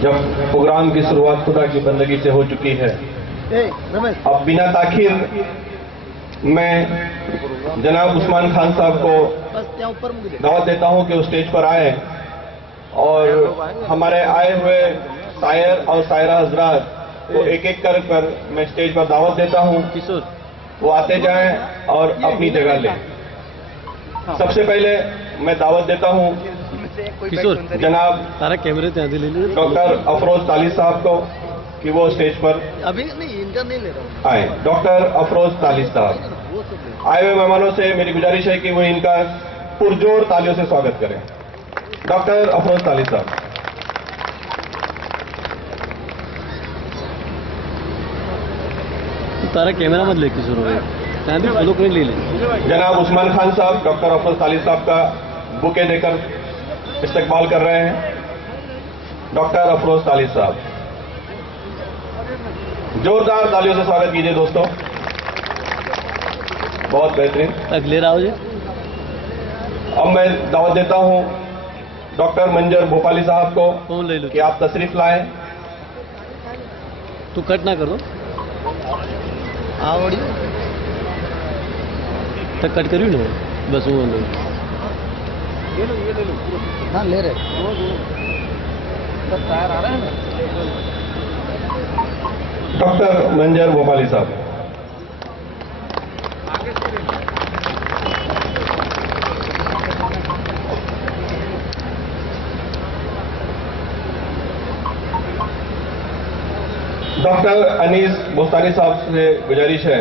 जब प्रोग्राम की शुरुआत खुदा की बंदगी से हो चुकी है, अब बिना ताखिर मैं जनाब उस्मान खान साहब को दावत देता हूं कि वो स्टेज पर आए और हमारे आए हुए शायर और शायरा हजरात को एक एक कर मैं स्टेज पर दावत देता हूं, वो आते जाएं और अपनी जगह लें। सबसे पहले मैं दावत देता हूं जनाब तारा कैमरे डॉक्टर अफरोज तालिब साहब को कि वो स्टेज पर अभी नहीं, इनका नहीं ले रहा हूं। आए। डॉक्टर अफरोज तालिब साहब, आए हुए मेहमानों से मेरी गुजारिश है कि वो इनका पुरजोर तालियों से स्वागत करें। डॉक्टर अफरोज तालिब साहब। तारा कैमरा मत लेके शुरू हो फॉलो कर ले जनाब उस्मान खान साहब डॉक्टर अफरोज तालिब साहब का बुके देकर इस्तकबाल कर रहे हैं। डॉक्टर अफरोज तालिब साहब, जोरदार तालियों से स्वागत कीजिए दोस्तों, बहुत बेहतरीन। अगले राव जी। अब मैं दावत देता हूं डॉक्टर मंजर भोपाली साहब को फोन ले लो कि आप तशरीफ लाएं। तू कट ना करो, आवड़ी तक कट करियो ना, बस वो नहीं ये लो हाँ ले रहे सब टायर आ रहे हैं ना। डॉक्टर मंजर भोपाली साहब। डॉक्टर अनीस बोस्तानी साहब से गुजारिश है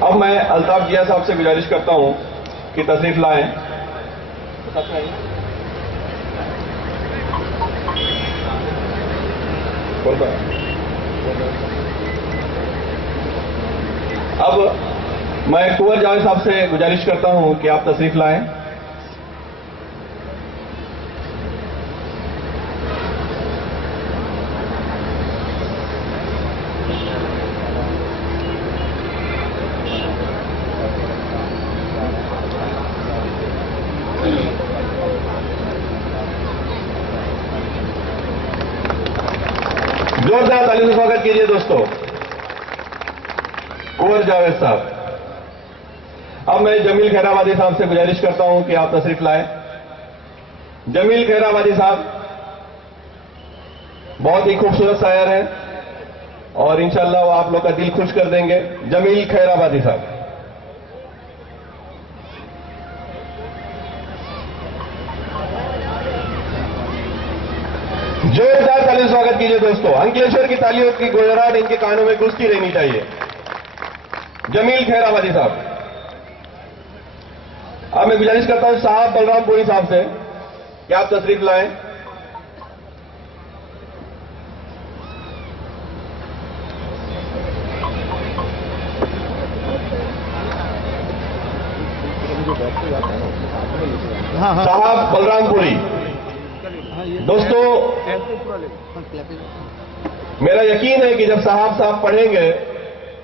अब मैं अल्ताफ जिया साहब से गुजारिश करता हूं कि तशरीफ लाएं। अब मैं कुंवर जावेद साहब से गुजारिश करता हूं कि आप तशरीफ लाएं। जोरदार ताली से स्वागत कीजिए दोस्तों कुंवर जावेद साहब। अब मैं जमील खैराबादी साहब से गुजारिश करता हूं कि आप तशरीफ लाएं। जमील खैराबादी साहब बहुत ही खूबसूरत शायर हैं और इंशाअल्लाह वो आप लोग का दिल खुश कर देंगे। जमील खैराबादी साहब, जोरदार ताली से स्वागत कीजिए दोस्तों। अंकलेश्वर की तालियों की गुजरात इनके कानों में गूंजती रहनी चाहिए। जमील खैराबादी साहब। अब मैं गुजारिश करता हूं साहब बलरामपुरी साहब से कि आप तशरीफ लाएं। साहब बलरामपुरी। दोस्तों मेरा यकीन है कि जब साहब पढ़ेंगे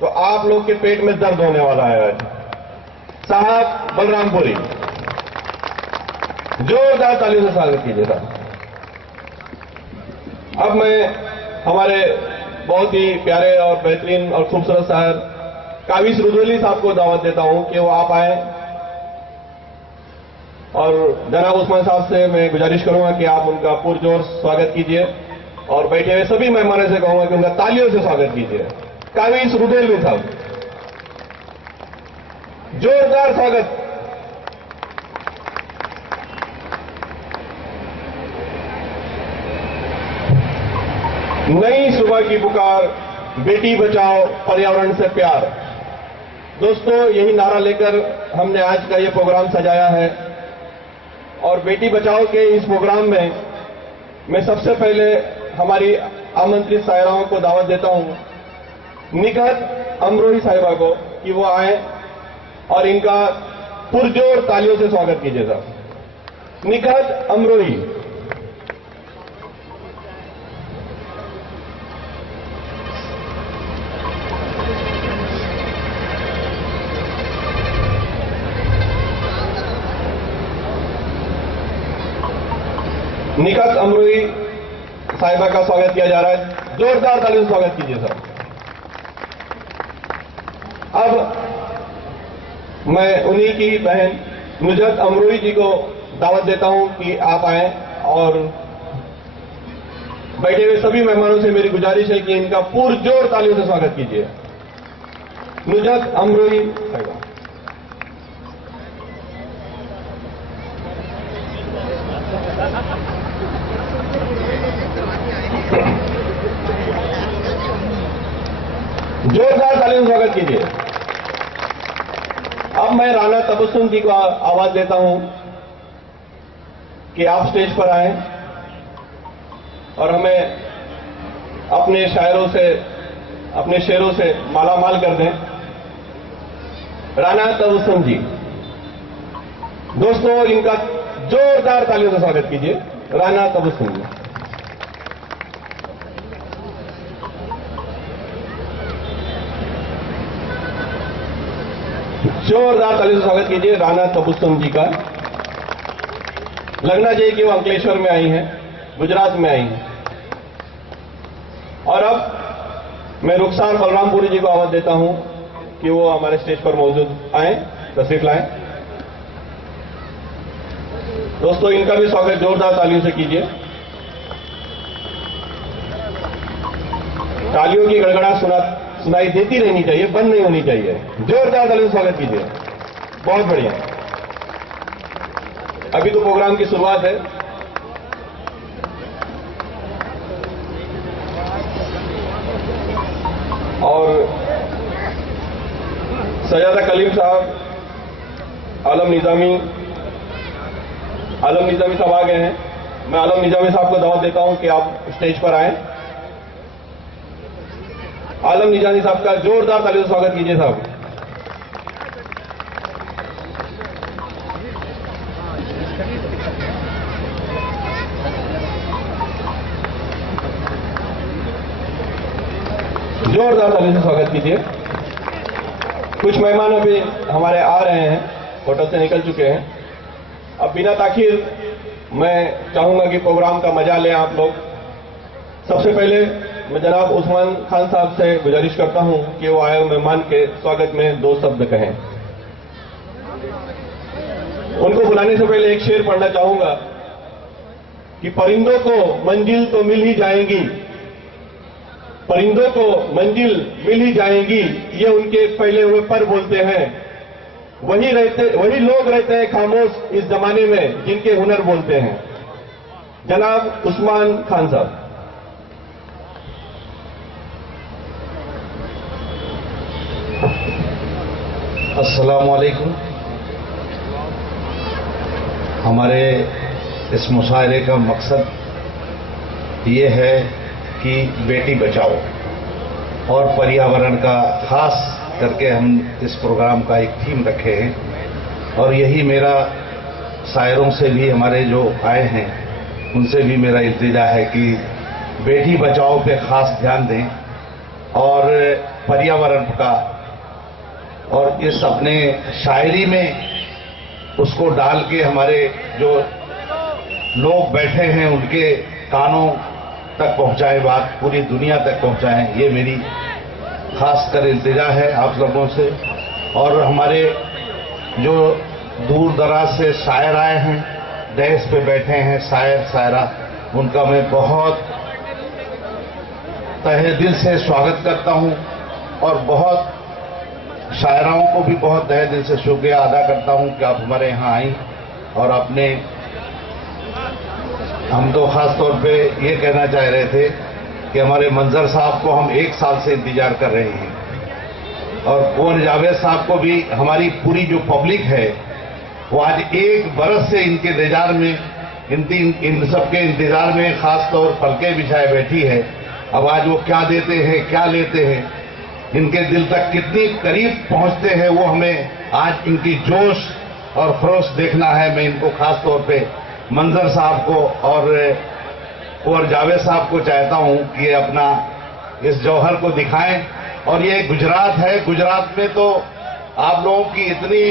तो आप लोग के पेट में दर्द होने वाला है आज। साहब बलरामपुरी, जोरदार तालियों से स्वागत कीजिएगा। अब मैं हमारे बहुत ही प्यारे और बेहतरीन और खूबसूरत शायर काविश रुदौली साहब को दावत देता हूं कि वो आप आए और जनाब उस्मान साहब से मैं गुजारिश करूंगा कि आप उनका पुरजोर स्वागत कीजिए और बैठे हुए सभी मेहमानों से कहूंगा कि उनका तालियों से स्वागत कीजिए। काविश रुदौली साहब, जोरदार स्वागत। नई सुबह की पुकार, बेटी बचाओ पर्यावरण से प्यार। दोस्तों यही नारा लेकर हमने आज का ये प्रोग्राम सजाया है और बेटी बचाओ के इस प्रोग्राम में मैं सबसे पहले हमारी आमंत्रित शायराओं को दावत देता हूं निकहत अमरोही साहिबा को कि वो आए और इनका पुरजोर तालियों से स्वागत कीजिएगा। निकहत अमरोही। निकत अमरोही साहिबा का स्वागत किया जा रहा है। जोरदार तालियों से स्वागत कीजिए सर। अब मैं उन्हीं की बहन नुजरत अमरोही जी को दावत देता हूं कि आप आए और बैठे हुए सभी मेहमानों से मेरी गुजारिश है कि इनका पुरजोर तालियों से स्वागत कीजिए। नुजरत अमरोही साहिबा। जोरदार तालियों से स्वागत कीजिए। अब मैं राना तबस्सुम जी को आवाज देता हूं कि आप स्टेज पर आएं और हमें अपने शायरों से, अपने शेरों से मालामाल कर दें। राना तबस्सुम जी, दोस्तों इनका जोरदार तालियों से स्वागत कीजिए। राना तबस्सुम जी। जोरदार तालियों से स्वागत कीजिए राना तबस्सुम जी का। लगना चाहिए कि वो अंकलेश्वर में आई हैं, गुजरात में आई हैं। और अब मैं रुखसार बलरामपुरी जी को आवाज देता हूं कि वो हमारे स्टेज पर मौजूद आए, तशरीफ लाएं। दोस्तों इनका भी स्वागत जोरदार तालियों से कीजिए। तालियों की गड़गड़ाहट सुनाई देती रहनी चाहिए, बंद नहीं होनी चाहिए। जोरदार तालियों से स्वागत कीजिए। बहुत बढ़िया। अभी तो प्रोग्राम की शुरुआत है। और सैयदा कलीम साहब, आलम निजामी साहब आ गए हैं। मैं आलम निजामी साहब को दावत देता हूं कि आप स्टेज पर आएं। आलम निजामी साहब का जोरदार तालियों से स्वागत कीजिए साहब। जोरदार तालियों से स्वागत कीजिए। कुछ मेहमान अभी हमारे आ रहे हैं, होटल से निकल चुके हैं। अब बिना ताखीर मैं चाहूंगा कि प्रोग्राम का मजा लें आप लोग। सबसे पहले मैं जनाब उस्मान खान साहब से गुजारिश करता हूं कि वो आए मेहमान के स्वागत में 2 शब्द कहें। उनको बुलाने से पहले एक शेर पढ़ना चाहूंगा कि परिंदों को मंजिल तो मिल ही जाएगी, परिंदों को मंजिल मिल ही जाएगी, ये उनके फैले हुए पर बोलते हैं। वही लोग रहते हैं खामोश इस जमाने में जिनके हुनर बोलते हैं। जनाब उस्मान खान साहब। अस्सलाम वालेकुम। हमारे इस मुशायरे का मकसद ये है कि बेटी बचाओ और पर्यावरण का खास करके हम इस प्रोग्राम का एक थीम रखे हैं। और यही मेरा शायरों से भी, हमारे जो आए हैं उनसे भी मेरा इल्तिजा है कि बेटी बचाओ पे खास ध्यान दें और पर्यावरण का, और इस अपने शायरी में उसको डाल के हमारे जो लोग बैठे हैं उनके कानों तक पहुंचाए, बात पूरी दुनिया तक पहुंचाएं। ये मेरी खास कर इल्तिजा है आप लोगों से। और हमारे जो दूर दराज से शायर आए हैं, डैश पे बैठे हैं शायर शायरा, उनका मैं बहुत तहे दिल से स्वागत करता हूं और बहुत शायराओं को भी बहुत तहे दिल से शुक्रिया अदा करता हूं कि आप हमारे यहाँ आई। और आपने, हम तो खास तौर पे ये कहना चाह रहे थे कि हमारे मंजर साहब को हम 1 साल से इंतजार कर रहे हैं और कुंवर जावेद साहब को भी, हमारी पूरी जो पब्लिक है वो आज 1 बरस से इनके इंतजार में, इन सबके इंतजार में खास तौर पलके बिछाए बैठी है। अब आज वो क्या देते हैं, क्या लेते हैं, इनके दिल तक कितनी करीब पहुंचते हैं, वो हमें आज इनकी जोश और खरोश देखना है। मैं इनको खास तौर पे मंजर साहब को और जावेद साहब को चाहता हूं कि ये अपना इस जौहर को दिखाएं। और ये गुजरात है, गुजरात में तो आप लोगों की इतनी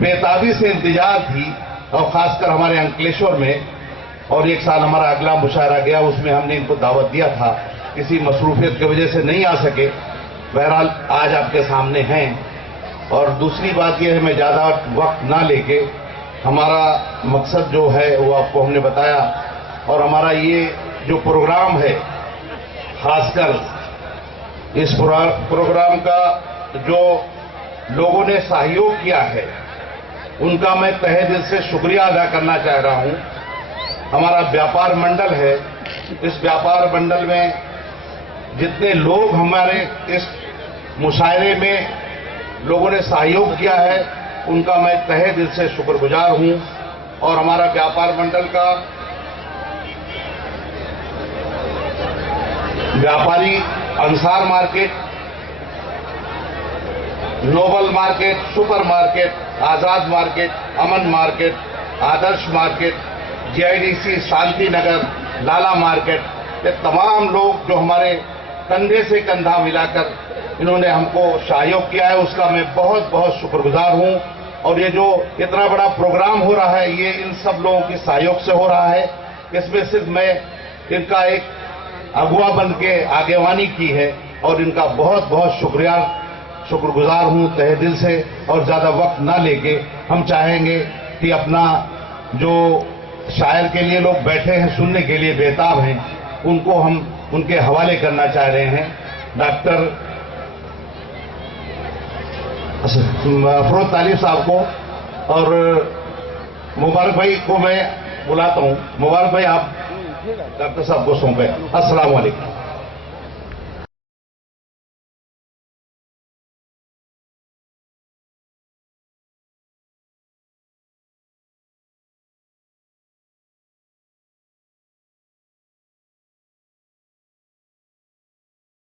बेताबी से इंतजार थी, और खासकर हमारे अंकलेश्वर में, और एक साल हमारा अगला मुशायरा गया, उसमें हमने इनको दावत दिया था, किसी मसरूफियत की वजह से नहीं आ सके। बहरहाल आज आपके सामने हैं। और दूसरी बात यह है, मैं ज़्यादा वक्त ना लेके, हमारा मकसद जो है वो आपको हमने बताया। और हमारा ये जो प्रोग्राम है, खासकर इस प्रोग्राम का जो लोगों ने सहयोग किया है, उनका मैं तहे दिल से शुक्रिया अदा करना चाह रहा हूं। हमारा व्यापार मंडल है, इस व्यापार मंडल में जितने लोग हमारे इस मुशायरे में लोगों ने सहयोग किया है, उनका मैं तहे दिल से शुक्रगुजार हूं। और हमारा व्यापार मंडल का व्यापारी Ansar market, Noble market, super market, Azad market, Aman market, Adarsh market, GIDC Shanti Nagar, Lala market, ये तमाम लोग जो हमारे कंधे से कंधा मिलाकर इन्होंने हमको सहयोग किया है, उसका मैं बहुत बहुत शुक्रगुजार हूं। और ये जो इतना बड़ा प्रोग्राम हो रहा है, ये इन सब लोगों के सहयोग से हो रहा है। इसमें सिर्फ मैं इनका एक अगुवा बन के आगेवानी की है और इनका बहुत बहुत शुक्रगुजार हूं तहे दिल से। और ज्यादा वक्त ना लेके हम चाहेंगे कि अपना जो शायर के लिए लोग बैठे हैं, सुनने के लिए बेताब हैं, उनको हम उनके हवाले करना चाह रहे हैं। डॉक्टर अफरोज तालिब साहब को और मुबारक भाई को मैं बुलाता हूं। मुबारक भाई, आप डॉक्टर साहब को सौंपे। अस्सलाम वालेकुम।